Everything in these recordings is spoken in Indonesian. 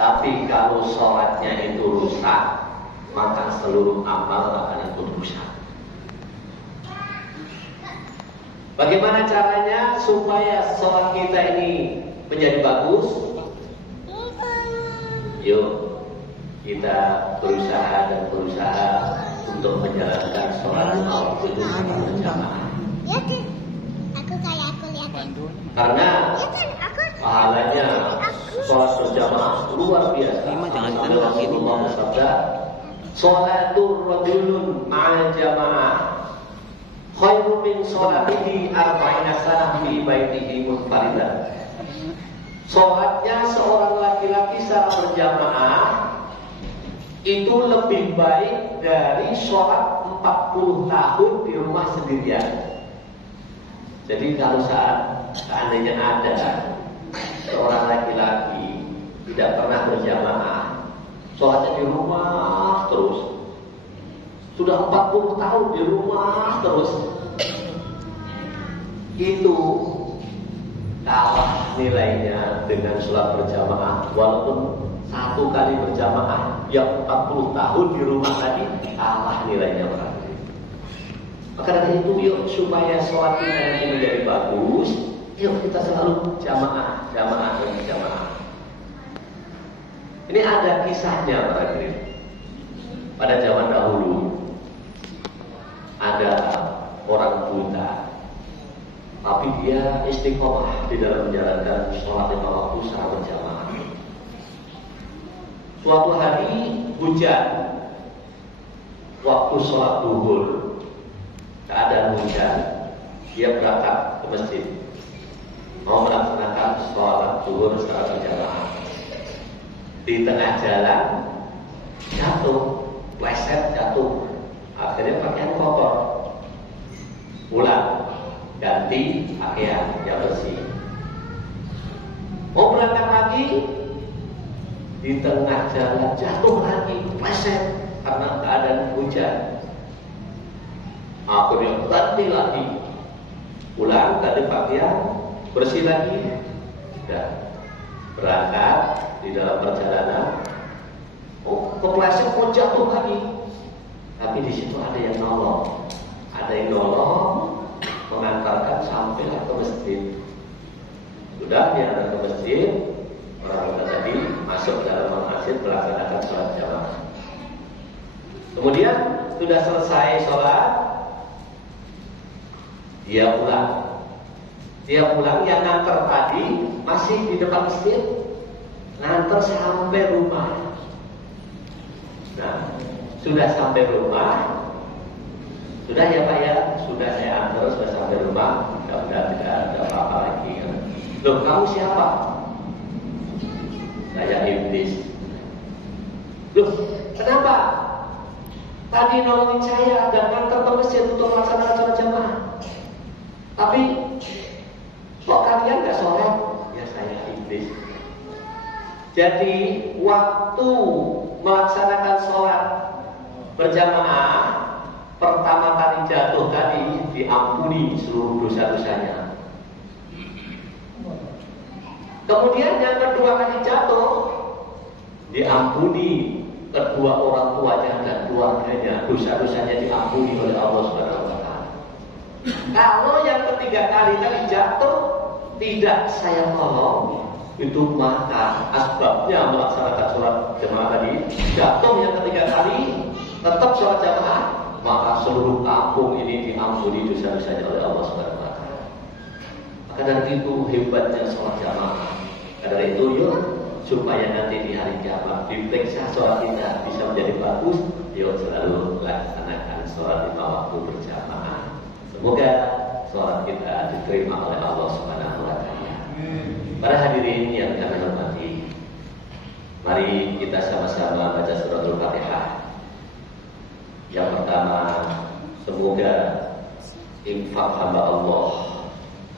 Tapi kalau sholatnya itu rusak, maka seluruh amal akan ikut rusak. Bagaimana caranya supaya sholat kita ini menjadi bagus? Yuk kita berusaha untuk menjalankan sholat lima waktu itu berjamaah. Karena pahalanya sholat berjamaah luar biasa. Rasulullah bersabda, "Sholatul rajulun ma'al jamaah khairu min sholatihi arba'ina sanah fi baitihi munfaridan." Sholatnya seorang laki-laki secara berjamaah itu lebih baik dari sholat 40 tahun di rumah sendirian. Jadi kalau seandainya ada seorang laki-laki tidak pernah berjamaah, sholatnya di rumah terus, sudah 40 tahun di rumah terus, itu kalah nilainya dengan sholat berjamaah. Walaupun satu kali berjamaah yang 40 tahun di rumah tadi, kalah nilainya berarti. Maka dari itu yuk supaya sholat kita nanti menjadi bagus, yuk kita selalu jamaah. Ini ada kisahnya berarti. Pada zaman dahulu ada orang buta, tapi dia istiqomah di dalam menjalankan sholat lima waktu secara berjamaah. Suatu hari hujan, waktu sholat duhur, keadaan hujan, dia berangkat ke masjid, mau melaksanakan sholat duhur secara berjamaah. Di tengah jalan jatuh, pleset jatuh, akhirnya pakaian kotor, pulang ganti pakaian yang bersih. Mau berangkat lagi, di tengah jalan jatuh lagi, pleset karena keadaan hujan. Akhirnya ganti lagi, pulang ganti pakaian, bersih lagi. Dan berangkat di dalam perjalanan, kepleset mau jatuh lagi. Tapi di situ ada yang nolong, mengantarkan sampai ke masjid. Sudah dia datang ke masjid, orang tadi masuk ke dalam masjid melaksanakan sholat jamaah. Kemudian sudah selesai sholat, dia pulang yang ngantar tadi masih di depan masjid, ngantar sampai rumah. Nah, sudah sampai rumah, sudah ya Pak ya, sudah saya antar, sudah sampai rumah, sudah tidak ada apa-apa lagi. Loh, kamu siapa? Saya iblis. Loh, kenapa? Tadi nolongin saya dan ngantar ke masjid untuk melaksanakan sholat jamaah. Tapi kok kalian gak sholat? Ya saya iblis. Jadi waktu melaksanakan sholat berjamaah, pertama kali jatuh tadi diampuni seluruh dosa-dosanya. Kemudian yang kedua kali jatuh diampuni kedua orang tuanya dan keluarganya, dosa-dosanya diampuni oleh Allah Subhanahu wa taala. Kalau yang ketiga kali tadi jatuh tidak saya tolong, itu maka asbabnya melaksanakan sholat jamaah tadi jatuh yang ketiga kali tetap sholat jamaah, maka seluruh kampung ini diampuni dosa-dosanya oleh Allah Subhanahu wa taala. Maka dari itu hebatnya sholat jamaah. Dari itu yuk supaya nanti di hari kiamat diperiksa sholat kita bisa menjadi bagus, yuk selalu laksanakan sholat lima waktu berjamaah. Semoga sholat kita diterima oleh Allah Subhanahu wa taala. Para hadirin yang kami hormati, mari kita sama-sama baca suratul Fatihah. Yang pertama, semoga infak hamba Allah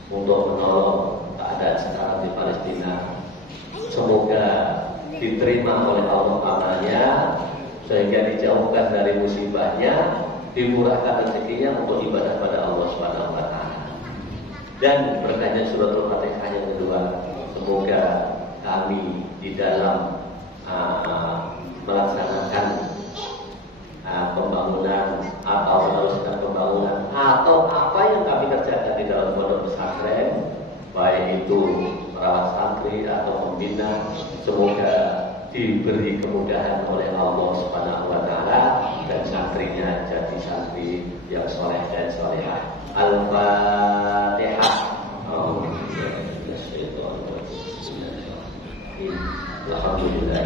untuk menolong keadaan sekarang di Palestina, semoga diterima oleh Allah amalnya, sehingga dijauhkan dari musibahnya, dimurahkan rezekinya untuk ibadah pada Allah Subhanahu wa taala. Dan berkahnya suratul Fatihah yang kedua, semoga kami di dalam melaksanakan pembangunan atau meneruskan pembangunan atau apa yang kami kerjakan di dalam pondok pesantren, baik itu merawat santri atau membina, semoga diberi kemudahan oleh Allah Subhanahu wa taala dan santrinya jadi santri yang soleh dan solehah. Al-Fatihah. Alhamdulillah.